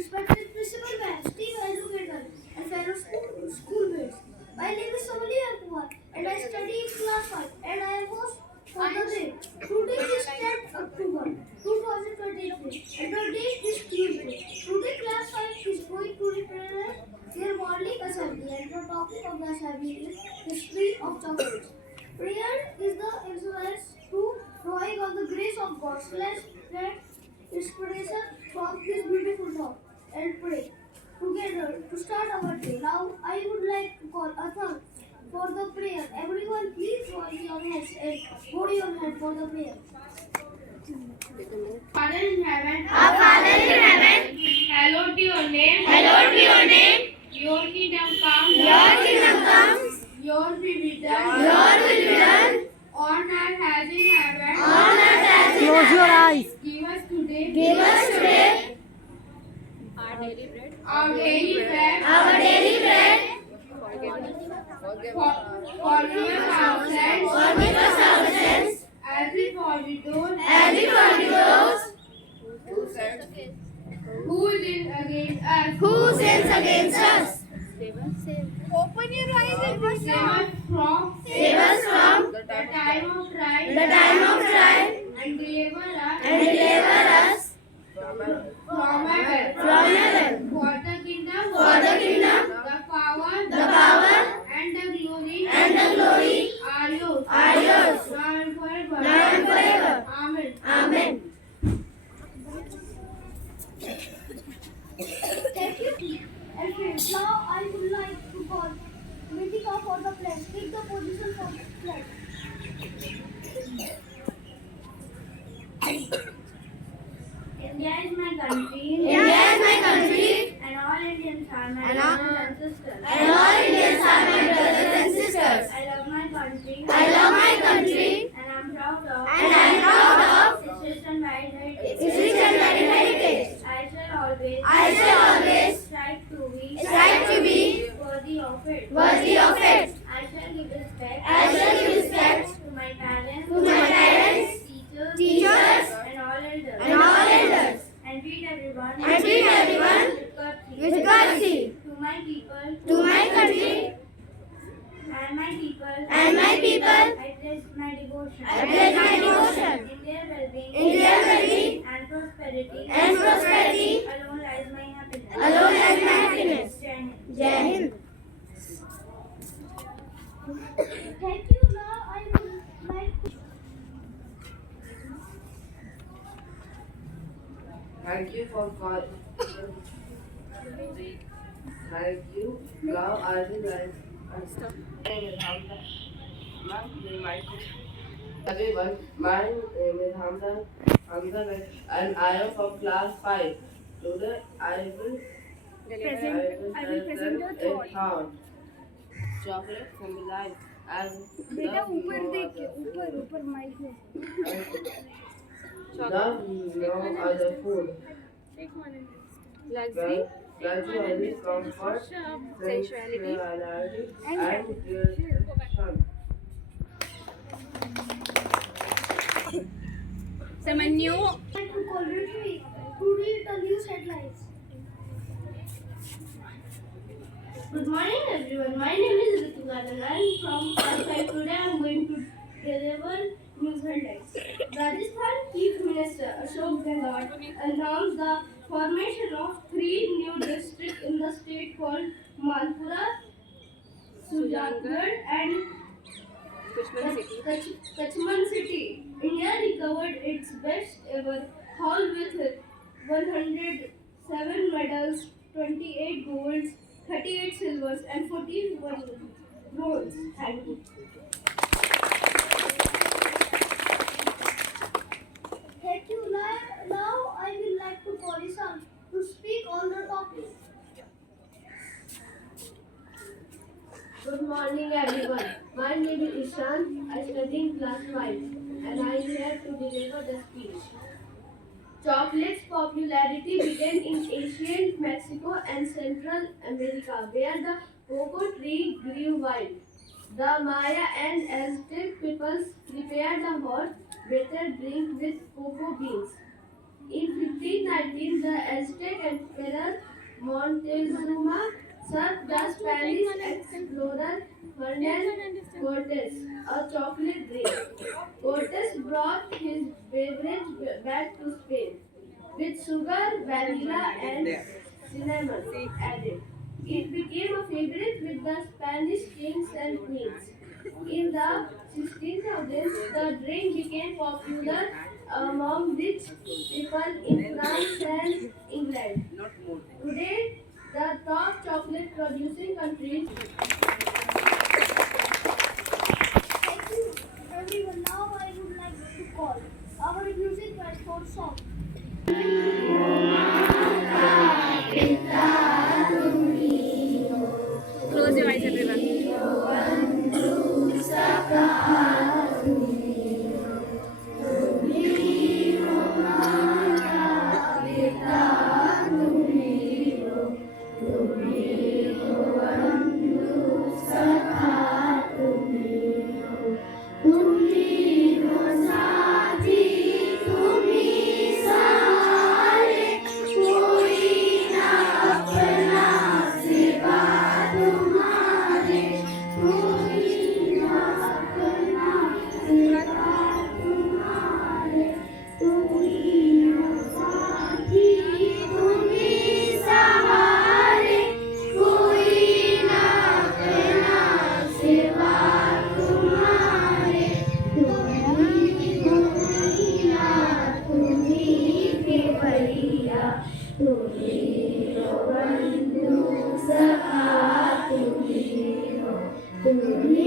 respected principal ma'am, esteemed educators, and fellow schoolmates. My name is Somali Kumar, and I study in class 5, and I am host for the day. Today is 10th October 2023, and the date is Tuesday. Today class 5 is going to represent their morning assembly, and the topic of the assembly is history of chocolates. Prayer is the insurance to drawing on the grace of God. Let's get inspiration from His beautiful thought and pray together to start our day. Now, I would like to call Athar for the prayer. Everyone, please join your hands and hold your hand for the prayer. Father in heaven, Our Father in heaven, hallowed be your name. hallowed be your name. Your kingdom come. Your kingdom comes. Your will be done. Your will be done. On earth as in heaven. On earth as in Close your heaven. eyes. Give us today. Give us today Our daily bread. our daily bread. Forgive us our sins. Forgive us our sins, As we forgive those as we forgive those who sin against us. who sins against us. Open your eyes and save us from Save us from the time of trial. the time of trial And deliver us and deliver us from evil. from evil. For the kingdom, For the kingdom, the power, and the glory, are yours. are yours. Now and forever. Now and forever. Amen. Amen. Thank you. And friends, now I would like to call Ritika for the pledge. Take the position for the pledge. India is my country. India is my country, And all Indians are my And all- brothers and sisters. and all Indians are my brothers and sisters. I love my country. I love my country, And I'm proud of and I am proud of its rich and wide heritage. its rich and varied heritage. I shall always I shall always strive strive to be worthy of it. worthy of it. I shall give respect I shall give respect to my parents, to my parents, teachers, and all elders, and all elders, and treat everyone and treat everyone with with courtesy. to my people To my country and my people. and my people, I pledge my devotion. I pledge my devotion. In their well-being In their well-being and prosperity. and prosperity Alone lies my happiness. alone lies my happiness. Jai Hind. Jai Hind. Thank you. Now I would like to Thank you for calling. Thank you. Now I will like. Everyone, my name is Hamza, and I am from class 5. Today I will present a thought. Chocolate symbolize as बेटा the ऊपर देख के ऊपर mic में no other food. Luxury, comfort, sensuality, and creation. Samanyu like to call Rishi to read the news headlines. Good morning, everyone. My name is Ritika and I am from class 5. Today I am going to deliver news headlines. Rajasthan Chief Minister Ashok Gehlot announced the formation of 3 new districts in the state called Malpura, Sujangarh and Kachman City. India recovered its best ever haul with 107 medals, 28 golds, 38 silvers and 41 bronze. Thank you. Thank you. Now I will like to call Ishan to speak on the topic. Good morning, everyone. My name is Ishan. I study in class 5 and I am here to deliver the speech. Chocolate's popularity began in ancient Mexico and Central America, where the cocoa tree grew wild. The Maya and Aztec peoples prepared a hot, bitter drink with cocoa beans. In 1590, in the Aztec Emperor Montezuma served the Spanish explorer Hernan Cortes a chocolate drink. Cortes brought his beverage back to Spain with sugar, vanilla, and cinnamon added. It became a favorite with the Spanish kings and queens. In the 1600s, the drink became popular among rich people in France and England. Today, the top chocolate producing countries. Thank you, everyone. Now I would like to call our music for song. Close your eyes, everyone. Thank you.